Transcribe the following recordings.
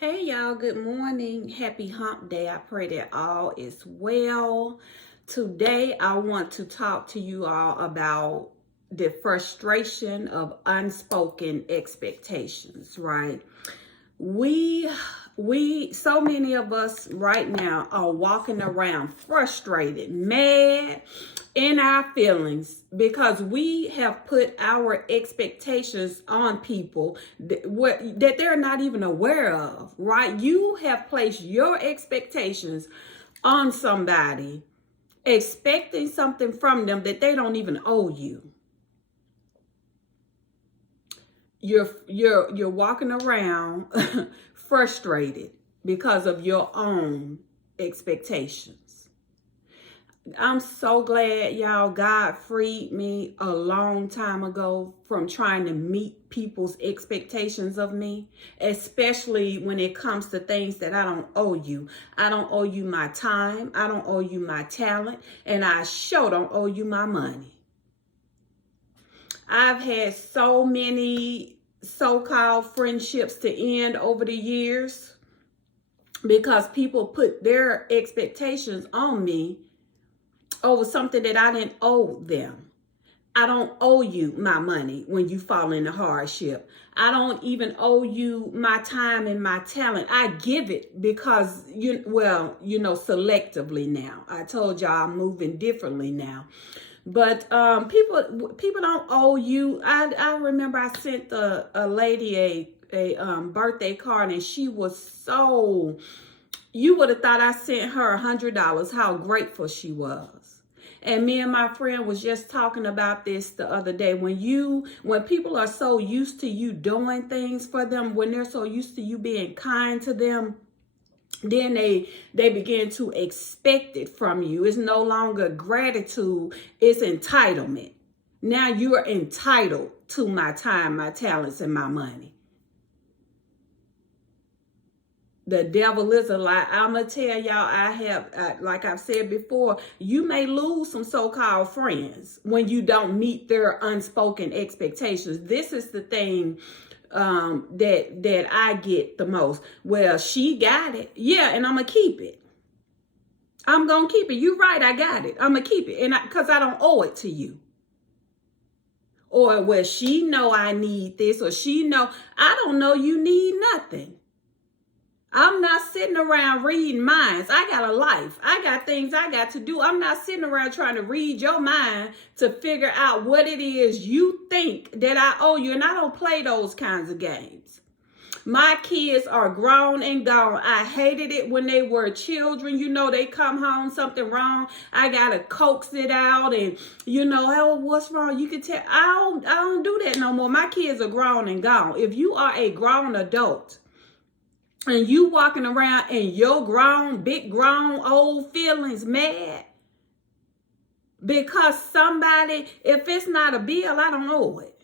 Hey y'all, good morning. Happy hump day. I pray that all is well. Today I want to talk to you all about the frustration of unspoken expectations, right? So many of us right now are walking around frustrated, mad, in our feelings because we have put our expectations on people that they're not even aware of, right? You have placed your expectations on somebody, expecting something from them that they don't even owe you. You're walking around frustrated because of your own expectations. I'm so glad, y'all, God freed me a long time ago from trying to meet people's expectations of me, especially when it comes to things that I don't owe you. I don't owe you my time. I don't owe you my talent. And I sure don't owe you my money. I've had so many so-called friendships to end over the years because people put their expectations on me over something that I didn't owe them. I don't owe you my money when you fall into hardship. I don't even owe you my time and my talent. I give it because, selectively now. I told y'all I'm moving differently now. But people don't owe you. I remember I sent a lady a birthday card, and she was so, you would have thought I sent her $100, how grateful she was. And me and my friend was just talking about this the other day. When people are so used to you doing things for them, when they're so used to you being kind to them, then they begin to expect it from you. It's no longer gratitude, it's entitlement. Now you are entitled to my time, my talents, and my money. The devil is a lie. I'm going to tell y'all, like I've said before, you may lose some so-called friends when you don't meet their unspoken expectations. This is the thing that I get the most. Well, she got it. Yeah, and I'm going to keep it. I'm going to keep it. You're right, I got it. I'm going to keep it. And because I don't owe it to you. Or, well, she know I need this, or she know, I don't know you need nothing. I'm not sitting around reading minds. I got a life. I got things I got to do. I'm not sitting around trying to read your mind to figure out what it is you think that I owe you. And I don't play those kinds of games. My kids are grown and gone. I hated it when they were children. They come home, something wrong. I got to coax it out and, oh, what's wrong? You can tell. I don't do that no more. My kids are grown and gone. If you are a grown adult, and you walking around in your big grown, old feelings mad because somebody, if it's not a bill, I don't owe it.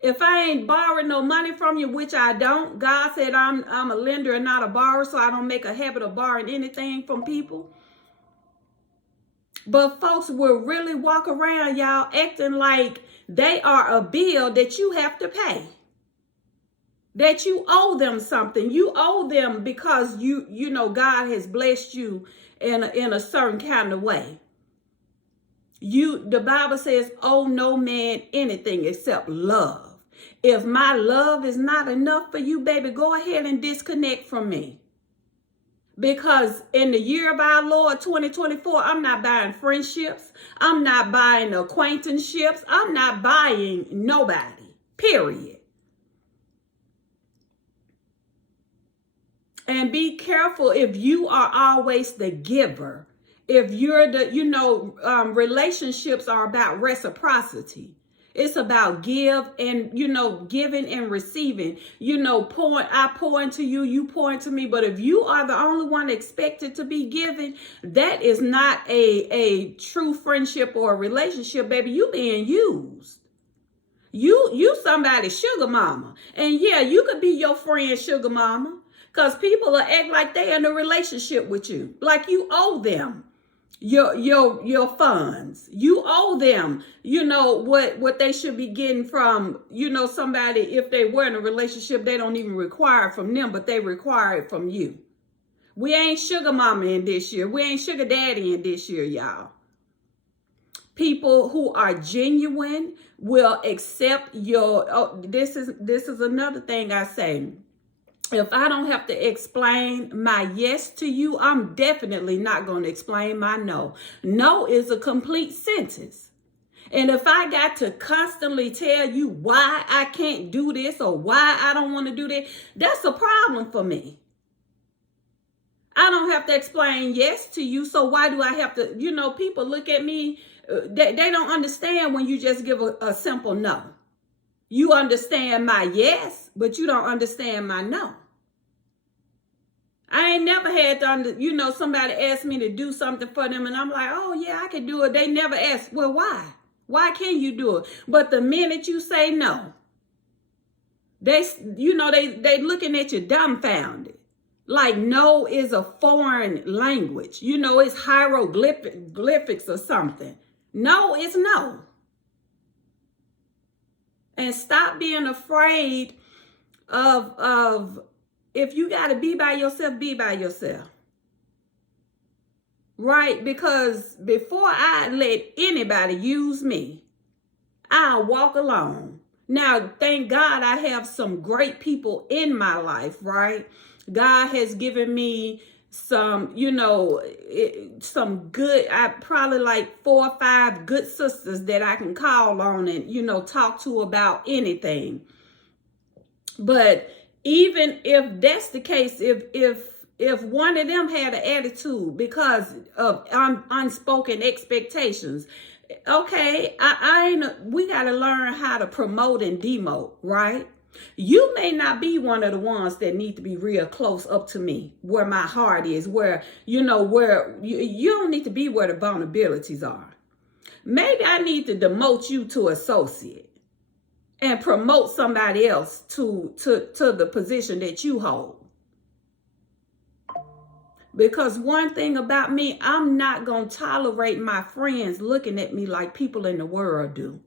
If I ain't borrowing no money from you, which I don't, God said I'm a lender and not a borrower, so I don't make a habit of borrowing anything from people. But folks will really walk around, y'all, acting like they are a bill that you have to pay. That you owe them something. You owe them because God has blessed you in a certain kind of way. The Bible says, owe no man anything except love. If my love is not enough for you, baby, go ahead and disconnect from me. Because in the year of our Lord 2024, I'm not buying friendships. I'm not buying acquaintanceships. I'm not buying nobody, period. And be careful if you are always the giver. If you're relationships are about reciprocity. It's about give and, giving and receiving. I pour into you, you pour into me. But if you are the only one expected to be given, that is not a true friendship or a relationship, baby. You being used. You somebody's sugar mama. And yeah, you could be your friend's sugar mama. Because people will act like they're in a relationship with you. Like you owe them. your funds. You owe them, what they should be getting from, somebody. If they were in a relationship, they don't even require it from them, but they require it from you. We ain't sugar mama in this year. We ain't sugar daddy in this year, y'all. People who are genuine will accept your, this is another thing I say. If I don't have to explain my yes to you, I'm definitely not going to explain my no. No is a complete sentence. And if I got to constantly tell you why I can't do this or why I don't want to do that, that's a problem for me. I don't have to explain yes to you, so why do I have to, people look at me, they don't understand when you just give a simple no. You understand my yes, but you don't understand my no. I ain't never had to, somebody ask me to do something for them and I'm like, oh yeah, I can do it. They never ask, well, why? Why can't you do it? But the minute you say no, they looking at you dumbfounded. Like no is a foreign language. It's hieroglyphics or something. No is no. And stop being afraid of if you got to be by yourself, be by yourself. Right? Because before I let anybody use me, I'll walk alone. Now, thank God I have some great people in my life, right? God has given me some, some good, I probably like 4 or 5 good sisters that I can call on and, talk to about anything. But even if that's the case, if one of them had an attitude because of unspoken expectations, okay, we got to learn how to promote and demote, right? You may not be one of the ones that need to be real close up to me, where my heart is, where, where you don't need to be where the vulnerabilities are. Maybe I need to demote you to associate and promote somebody else to the position that you hold. Because one thing about me, I'm not going to tolerate my friends looking at me like people in the world do.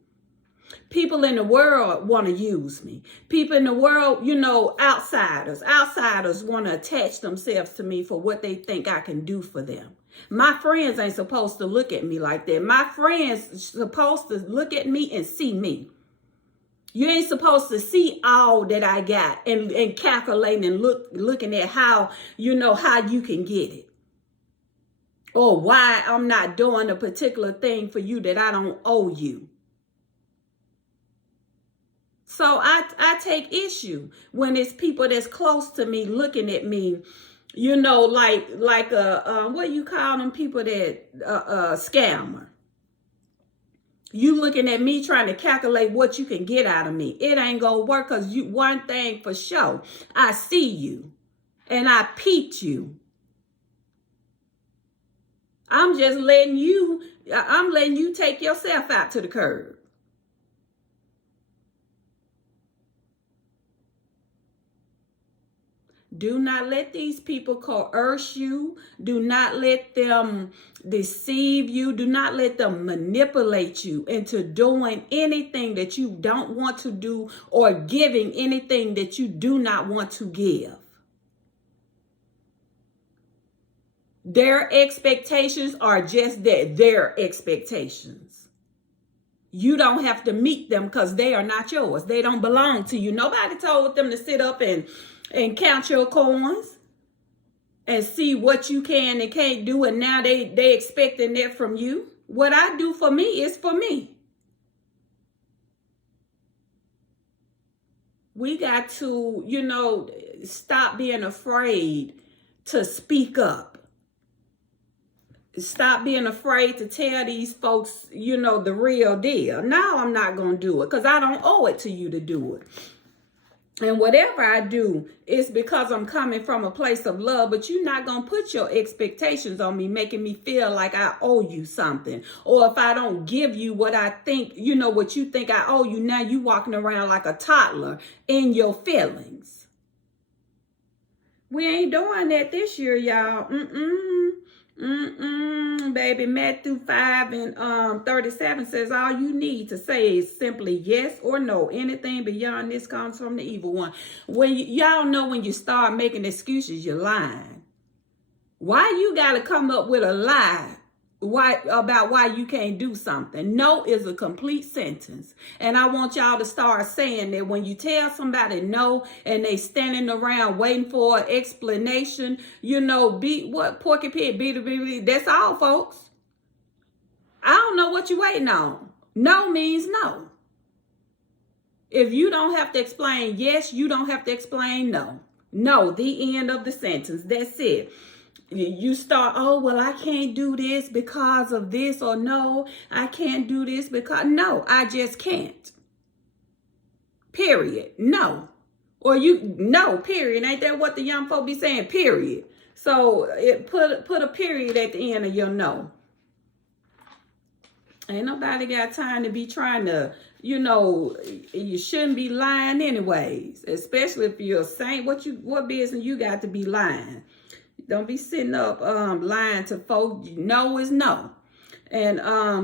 People in the world want to use me. People in the world, outsiders want to attach themselves to me for what they think I can do for them. My friends ain't supposed to look at me like that. My friends supposed to look at me and see me. You ain't supposed to see all that I got and calculating and looking at how, how you can get it. Or why I'm not doing a particular thing for you that I don't owe you. So I take issue when it's people that's close to me looking at me, like what do you call them people that scammer. You looking at me trying to calculate what you can get out of me. It ain't gonna work because one thing for sure, I see you and I peeped you. I'm letting you take yourself out to the curb. Do not let these people coerce you. Do not let them deceive you. Do not let them manipulate you into doing anything that you don't want to do or giving anything that you do not want to give. Their expectations are just that, their expectations. You don't have to meet them because they are not yours. They don't belong to you. Nobody told them to sit up and count your coins and see what you can and can't do, and now they expecting that from you. What I do for me is for me. We got to, stop being afraid to speak up. Stop being afraid to tell these folks, the real deal. Now I'm not going to do it because I don't owe it to you to do it. And whatever I do is because I'm coming from a place of love, but you're not going to put your expectations on me, making me feel like I owe you something. Or if I don't give you what I think, what you think I owe you, now you walking around like a toddler in your feelings. We ain't doing that this year, y'all. Baby, Matthew 5 and 37 says all you need to say is simply yes or no. Anything beyond this comes from the evil one. When y'all know when you start making excuses, you're lying. Why you got to come up with a lie about why you can't do something? No is a complete sentence. And I want y'all to start saying that when you tell somebody no and they standing around waiting for an explanation, be what Porky Pig, be. That's all, folks. I don't know what you waiting on. No means no. If you don't have to explain yes, you don't have to explain no. No, the end of the sentence. That's it. You start, oh, well, I can't do this because of this, or no, I can't do this because, no, I just can't. Period. No. Or no, period. Ain't that what the young folk be saying? Period. So put a period at the end of your no. Ain't nobody got time to be trying to, you shouldn't be lying anyways, especially if you're a saint. What business you got to be lying? Don't be sitting up lying to folks. No is no. And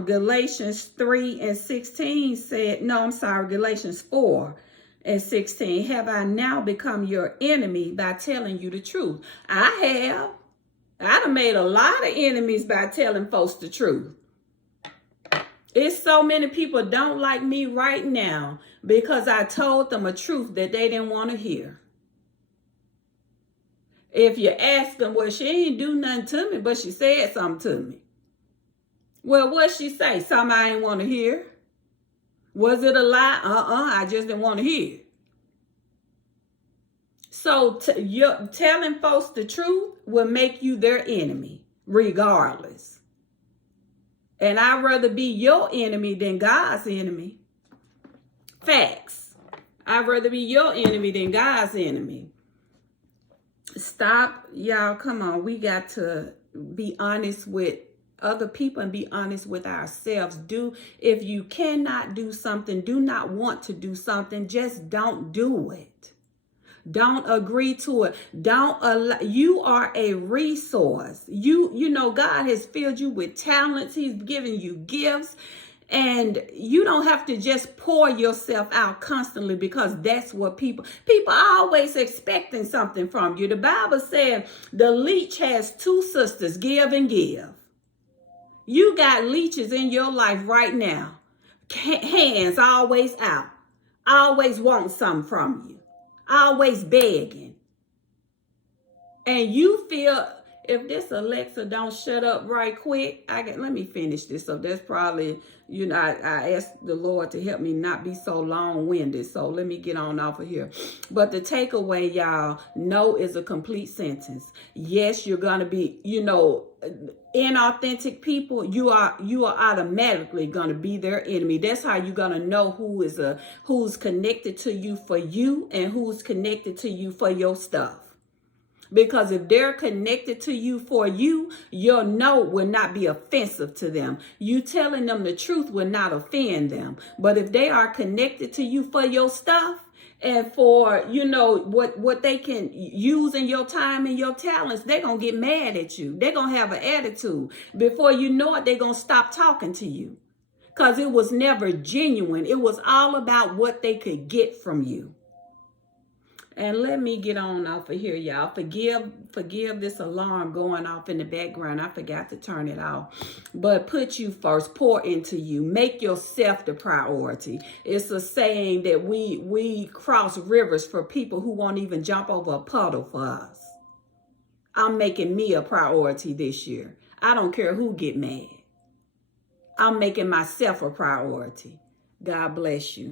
Galatians 3 and 16 said, no, I'm sorry, Galatians 4 and 16. Have I now become your enemy by telling you the truth? I have. I done made a lot of enemies by telling folks the truth. It's so many people don't like me right now because I told them a truth that they didn't want to hear. If you ask them, well, she ain't do nothing to me, but she said something to me. Well, what'd she say? Something I ain't want to hear. Was it a lie? I just didn't want to hear. So telling folks the truth will make you their enemy, regardless. And I'd rather be your enemy than God's enemy. Facts. I'd rather be your enemy than God's enemy. Stop, y'all. Come on. We got to be honest with other people and be honest with ourselves. If you cannot do something, do not want to do something, just don't do it. Don't agree to it. You are a resource. God has filled you with talents. He's given you gifts. And you don't have to just pour yourself out constantly, because that's what people are always expecting something from you. The Bible said the leech has two sisters, give and give. You got leeches in your life right now. Hands always out. Always want something from you. Always begging. And you feel, if this Alexa don't shut up right quick, let me finish this. So that's probably, I asked the Lord to help me not be so long-winded. So let me get on off of here. But the takeaway, y'all, no is a complete sentence. Yes, you're going to be, inauthentic people, you are automatically going to be their enemy. That's how you're going to know who's connected to you for you and who's connected to you for your stuff. Because if they're connected to you for you, your no will not be offensive to them. You telling them the truth will not offend them. But if they are connected to you for your stuff and for, what they can use in your time and your talents, they're going to get mad at you. They're going to have an attitude. Before you know it, they're going to stop talking to you. Because it was never genuine. It was all about what they could get from you. And let me get on off of here, y'all. Forgive this alarm going off in the background. I forgot to turn it off. But put you first. Pour into you. Make yourself the priority. It's a saying that we cross rivers for people who won't even jump over a puddle for us. I'm making me a priority this year. I don't care who get mad. I'm making myself a priority. God bless you.